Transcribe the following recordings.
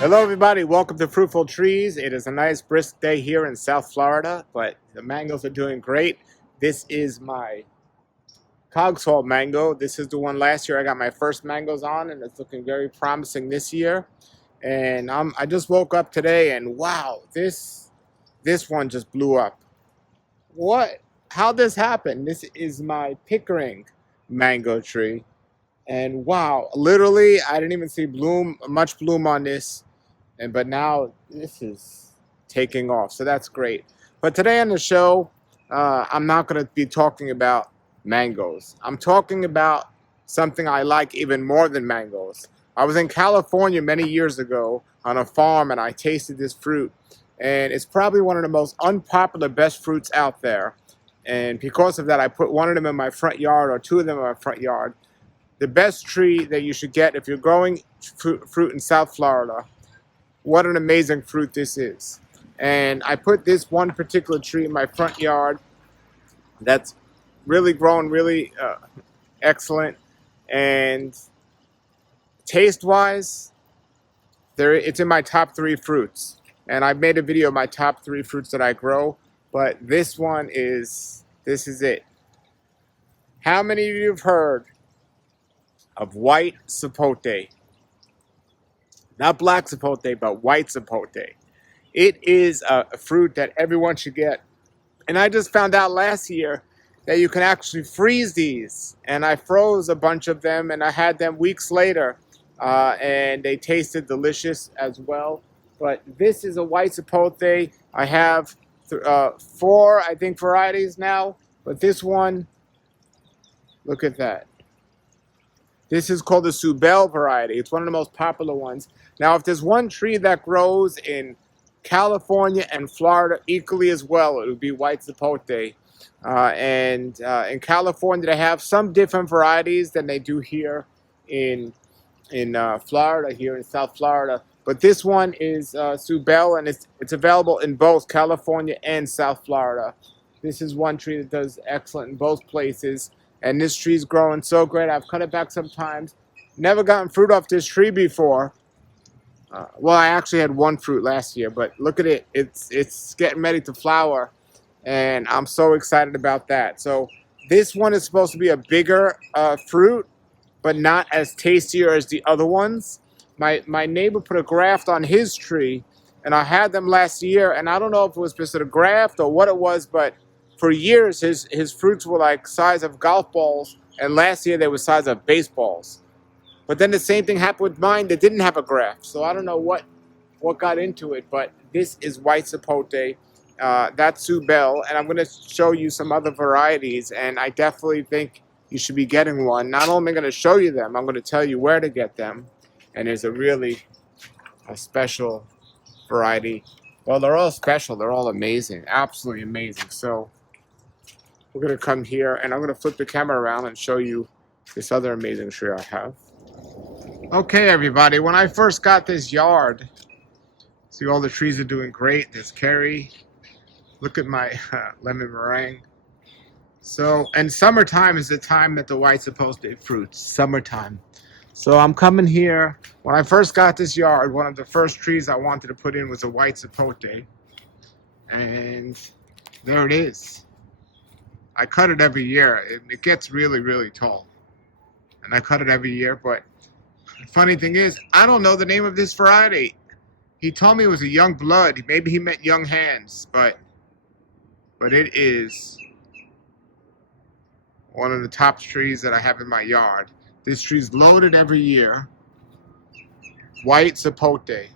Hello, everybody. Welcome to Fruitful Trees. It is a nice, brisk day here in South Florida, but the mangoes are doing great. This is my Cogswell mango. This is the one last year I got my first mangoes on, and it's looking very promising this year. And I just woke up today, and wow, this one just blew up. What? How this happened? This is my Pickering mango tree, and wow, literally, I didn't even see much bloom on this. But now this is taking off, so that's great. But today on the show, I'm not going to be talking about mangoes. I'm talking about something I like even more than mangoes. I was in California many years ago on a farm, and I tasted this fruit, and it's probably one of the most unpopular best fruits out there. And because of that, I put one of them in my front yard, or two of them in my front yard. The best tree that you should get if you're growing fruit in South Florida. What an amazing fruit this is. And I put this one particular tree in my front yard that's really grown really excellent. And taste-wise, it's in my top 3 fruits. And I've made a video of my top 3 fruits that I grow. But this is it. How many of you have heard of white sapote? Not black sapote, but white sapote. It is a fruit that everyone should get. And I just found out last year that you can actually freeze these. And I froze a bunch of them, and I had them weeks later. And they tasted delicious as well. But this is a white sapote. I have 4, I think, varieties now. But this one, look at that. This is called the Subel variety. It's one of the most popular ones. Now, if there's one tree that grows in California and Florida equally as well, it would be white sapote. In California, they have some different varieties than they do here in Florida, here in South Florida. But this one is Subel, and it's available in both California and South Florida. This is one tree that does excellent in both places. And this tree's growing so great. I've cut it back sometimes. Never gotten fruit off this tree before. Well, I actually had one fruit last year, but look at it. It's getting ready to flower, and I'm so excited about that. So this one is supposed to be a bigger fruit, but not as tastier as the other ones. My neighbor put a graft on his tree, and I had them last year, and I don't know if it was just a graft or what it was, but for years his fruits were like size of golf balls, and last year they were size of baseballs. But then the same thing happened with mine that didn't have a graft. So I don't know what got into it, but this is white sapote. That's Subel, and I'm going to show you some other varieties, and I definitely think you should be getting one. Not only am I going to show you them, I'm going to tell you where to get them. And there's a special variety. Well, they're all special. They're all amazing. Absolutely amazing. So we're going to come here, and I'm going to flip the camera around and show you this other amazing tree I have. Okay, everybody. When I first got this yard, see, all the trees are doing great. There's Kerry. Look at my lemon meringue. So, and summertime is the time that the white sapote fruits. Summertime. So I'm coming here. When I first got this yard, one of the first trees I wanted to put in was a white sapote. And there it is. I cut it every year. It gets really, really tall. And I cut it every year. But the funny thing is, I don't know the name of this variety. He told me it was a young blood. Maybe he meant young hands. But it is one of the top trees that I have in my yard. This tree's loaded every year. White sapote.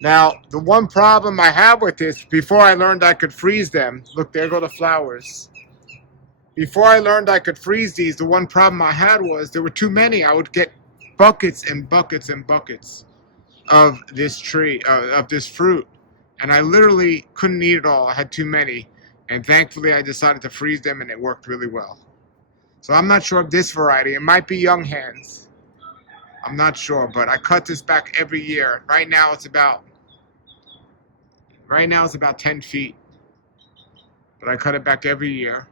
Now, the one problem I have with this, before I learned I could freeze them, look, there go the flowers. Before I learned I could freeze these, the one problem I had was there were too many. I would get buckets and buckets and buckets of this tree, of this fruit. And I literally couldn't eat it all. I had too many. And thankfully, I decided to freeze them, and it worked really well. So I'm not sure of this variety. It might be young hands. I'm not sure, but I cut this back every year. Right now it's about 10 feet. But I cut it back every year.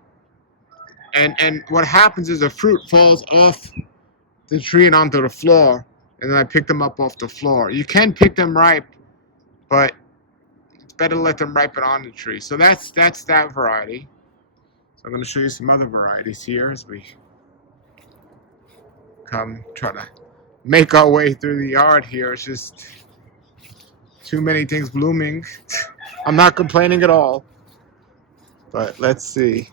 And what happens is the fruit falls off the tree and onto the floor. and then I picked them up off the floor. You can pick them ripe, but it's better to let them ripen on the tree. So that's that variety. So I'm going to show you some other varieties here as we come try to make our way through the yard here. It's just too many things blooming. I'm not complaining at all, but let's see.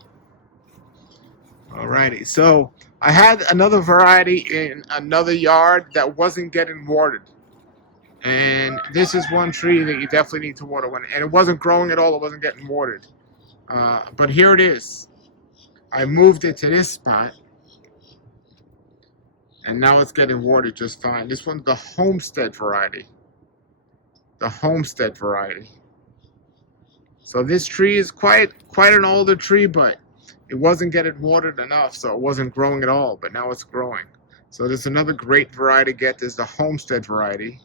Alrighty, so I had another variety in another yard that wasn't getting watered. And this is one tree that you definitely need to water when, and it wasn't growing at all, it wasn't getting watered. But here it is. I moved it to this spot, and now it's getting watered just fine. This one's the Homestead variety. The Homestead variety. So this tree is quite an older tree, but it wasn't getting watered enough, so it wasn't growing at all, but now it's growing. So there's another great variety to get. There's the Homestead variety.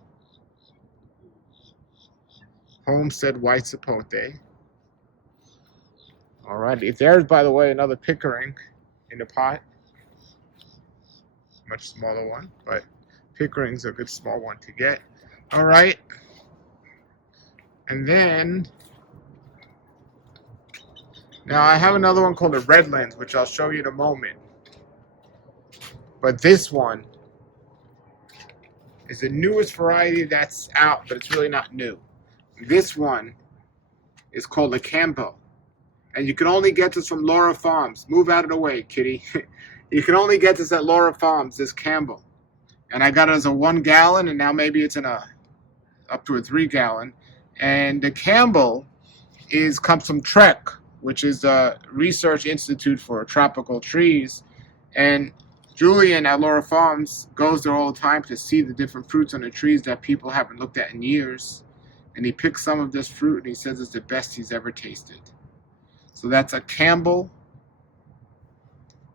Homestead White Sapote. Alrighty, there's, by the way, another Pickering in the pot. Much smaller one, but Pickering's a good small one to get. Alright. And then, now I have another one called the Redlands, which I'll show you in a moment. But this one is the newest variety that's out, but it's really not new. This one is called the Campbell. And you can only get this from Laura Farms. Move out of the way, kitty. You can only get this at Laura Farms, this Campbell. And I got it as a 1 gallon, and now maybe it's in up to a 3 gallon. And the Campbell comes from Trek, which is the Research Institute for Tropical Trees. And Julian at Laura Farms goes there all the time to see the different fruits on the trees that people haven't looked at in years. And he picks some of this fruit, and he says it's the best he's ever tasted. So that's a Campbell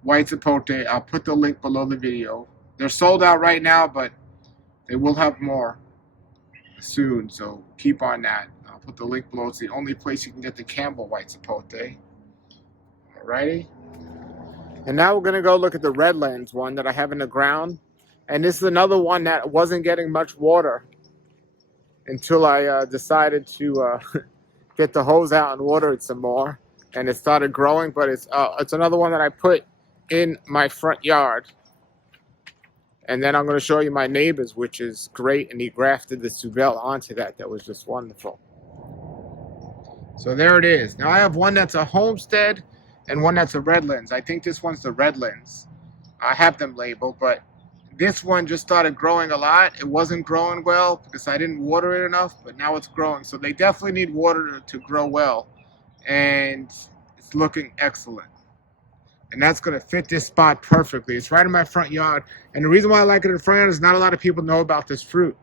White Sapote. I'll put the link below the video. They're sold out right now, but they will have more soon, so keep on that. I'll put the link below. It's the only place you can get the Campbell White Sapote. Alrighty. And now we're going to go look at the Redlands one that I have in the ground. And this is another one that wasn't getting much water until I decided to get the hose out and water it some more. And it started growing, but it's another one that I put in my front yard. And then I'm going to show you my neighbor's, which is great. And he grafted the Subel onto that. That was just wonderful. So there it is. Now I have one that's a Homestead and one that's a Redlands. I think this one's the Redlands. I have them labeled, but this one just started growing a lot. It wasn't growing well because I didn't water it enough, but now it's growing. So they definitely need water to grow well. And it's looking excellent. And that's going to fit this spot perfectly. It's right in my front yard. And the reason why I like it in the front yard is not a lot of people know about this fruit.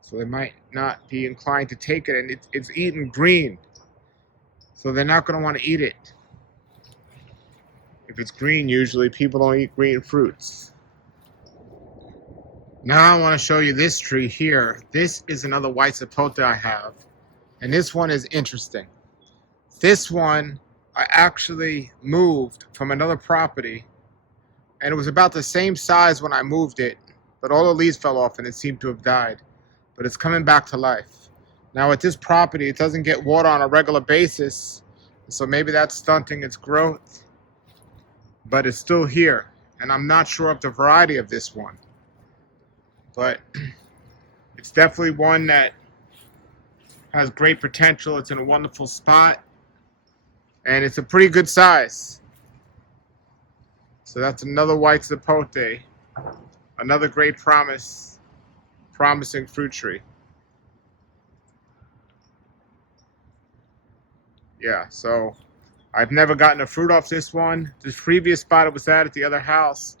So they might not be inclined to take it. And it's eaten green. So they're not going to want to eat it. If it's green, usually people don't eat green fruits. Now I want to show you this tree here. This is another White Sapote I have. And this one is interesting. This one, I actually moved from another property, and it was about the same size when I moved it, but all the leaves fell off and it seemed to have died. But it's coming back to life. Now at this property, it doesn't get water on a regular basis, so maybe that's stunting its growth, but it's still here. And I'm not sure of the variety of this one, but it's definitely one that has great potential. It's in a wonderful spot. And it's a pretty good size. So that's another White Sapote. Another great promising fruit tree. Yeah, so I've never gotten a fruit off this one. The previous spot it was at the other house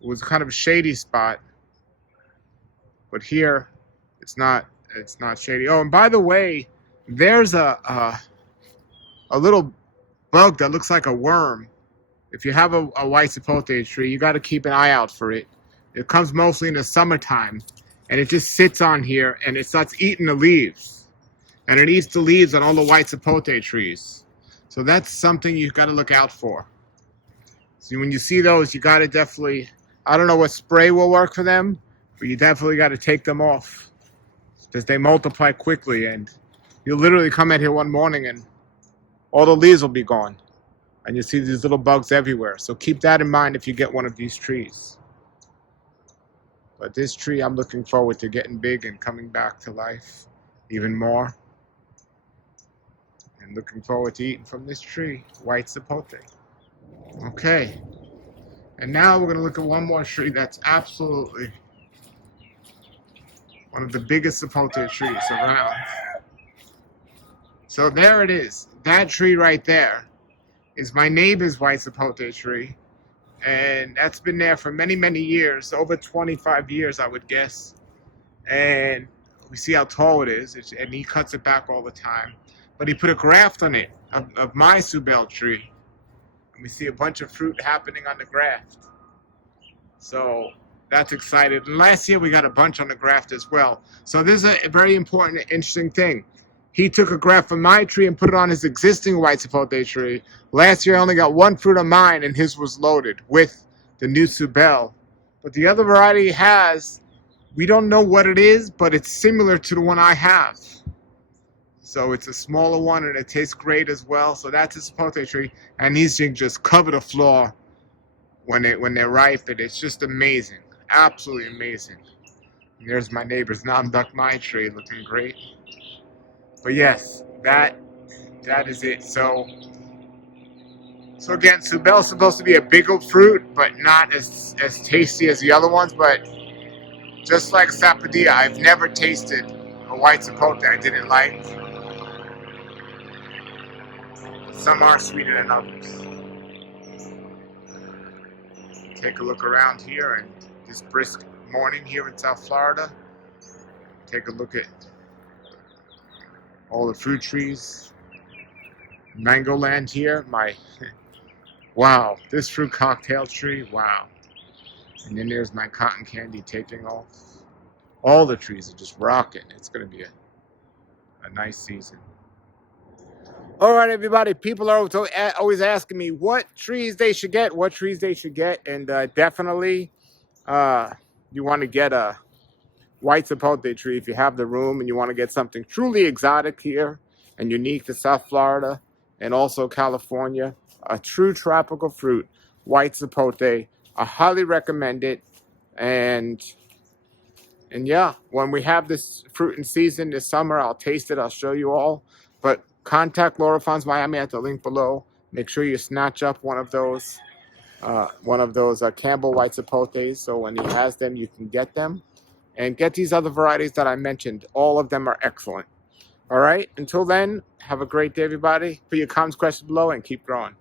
was kind of a shady spot. But here, it's not shady. Oh, and by the way, there's a little bug that looks like a worm. If you have a White Sapote tree, you got to keep an eye out for it. It comes mostly in the summertime, and it just sits on here and it starts eating the leaves, and it eats the leaves on all the White Sapote trees. So that's something you got to look out for. So when you see those, you got to definitely, I don't know what spray will work for them, But you definitely got to take them off because they multiply quickly. And you'll literally come in here one morning and all the leaves will be gone. And you see these little bugs everywhere. So keep that in mind if you get one of these trees. But this tree, I'm looking forward to getting big and coming back to life even more. And looking forward to eating from this tree, white sapote. Okay. And now we're going to look at one more tree that's absolutely one of the biggest sapote trees around. So there it is. That tree right there is my neighbor's white sapote tree. And that's been there for many, many years, over 25 years, I would guess. And we see how tall it is, and he cuts it back all the time. But he put a graft on it of my Subel tree. And we see a bunch of fruit happening on the graft. So that's exciting. And last year we got a bunch on the graft as well. So this is a very important, interesting thing. He took a graft from my tree and put it on his existing white sapote tree. Last year I only got one fruit on mine, and his was loaded with the new Subel. But the other variety he has, we don't know what it is, but it's similar to the one I have. So it's a smaller one, and it tastes great as well. So that's a sapote tree, and these things just cover the floor when they're ripe, and it's just amazing, absolutely amazing. And there's my neighbor's Namduk Mai tree, looking great. But yes, that is it. So again, Subel's supposed to be a bigger fruit, but not as tasty as the other ones. But just like Sapodilla, I've never tasted a white sapote I didn't like. Some are sweeter than others. Take a look around here, and this brisk morning here in South Florida. Take a look at all the fruit trees. Mango land here. Wow, this fruit cocktail tree, wow. And then there's my cotton candy taking off. All the trees are just rocking. It's going to be a nice season. All right, everybody. People are always asking me what trees they should get, and definitely you want to get a white sapote tree if you have the room and you want to get something truly exotic here and unique to South Florida and also California. A true tropical fruit, white sapote. I highly recommend it. And yeah, when we have this fruit in season this summer, I'll taste it. I'll show you all. But contact Laura Fonz Miami at the link below. Make sure you snatch up one of those Campbell white sapotes. So when he has them, you can get them. And get these other varieties that I mentioned. All of them are excellent. All right. Until then, have a great day, everybody. Put your comments, questions below, and keep growing.